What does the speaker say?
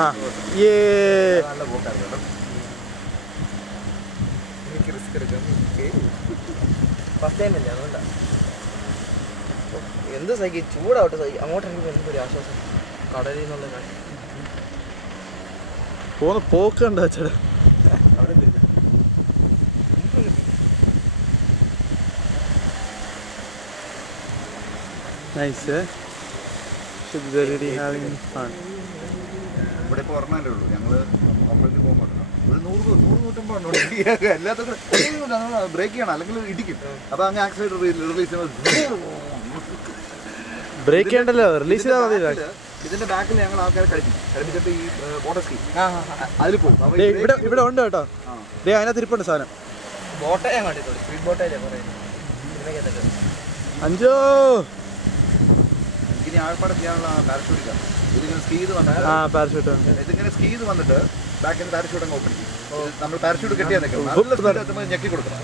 ആ നല്ല പോക്കായിരുന്നു. എനിക്ക് റിസ്ക് എടുക്കാം. ഫസ്റ്റ് ടൈം അല്ലേ അതുകൊണ്ടാണ്. എന്ത് സഹിക്കും, ചൂടാവട്ടെ സഹിക്കും. അങ്ങോട്ട് ഇറങ്ങി എന്തൊരു ആശ്വാസം കടലിൽ നിന്നുള്ള കാര്യം. പോക്കണ്ട ചേട്ടാ. അവിടെ നൈസ്. ഇവിടെ ഇപ്പോൾ ഒരെണ്ണല്ലേ ഉള്ളൂ. ഞങ്ങൾ അപ്പോഴേക്ക് പോകുമ്പോൾ ഒരു 100-150 ഉണ്ട്. എല്ലാത്തും ബ്രേക്ക് ചെയ്യണം, അല്ലെങ്കിൽ ഇടിക്കും. അപ്പോൾ അങ്ങ് ആക്സിഡന്റ് റിലീസ് ബ്രേക്ക് ചെയ്യണ്ടല്ലോ, റിലീസ് ചെയ്താൽ മതി. ഇതിന്റെ ബാക്കിൽ ഞങ്ങൾ ആൾക്കാരെ കളിപ്പിച്ചിട്ട് ഈ ബോട്ടർ സ്കീം അതിൽ പോകും. ഇവിടെ ഉണ്ട് കേട്ടോ. അതിനകത്ത് ഇരിപ്പുണ്ട് സാധനം. ബോട്ടേ ഞാൻ കണ്ടിട്ടുള്ളൂ. സ്പീഡ് ബോട്ടല്ലേ പറയുന്നത്. അഞ്ചോ ഇനി ആൾപ്പാട് ചെയ്യാനുള്ള പാരഷൂട്ട് ഇല്ല. ഇതിങ്ങനെ സ്കീ ചെയ്ത് വന്നിട്ട് പാരഷൂട്ട് ഇതിങ്ങനെ സ്കീ ചെയ്ത് വന്നിട്ട് ബാക്കിൽ പാരഷൂട്ട് അങ്ങ് ഓപ്പൺ ചെയ്യും. നമ്മൾ പാരഷൂട്ട് കെട്ടിയാൽ നിൽക്കണം. നല്ല സ്പീഡ് എത്തുമ്പോൾ ഞെക്കി കൊടുക്കണം.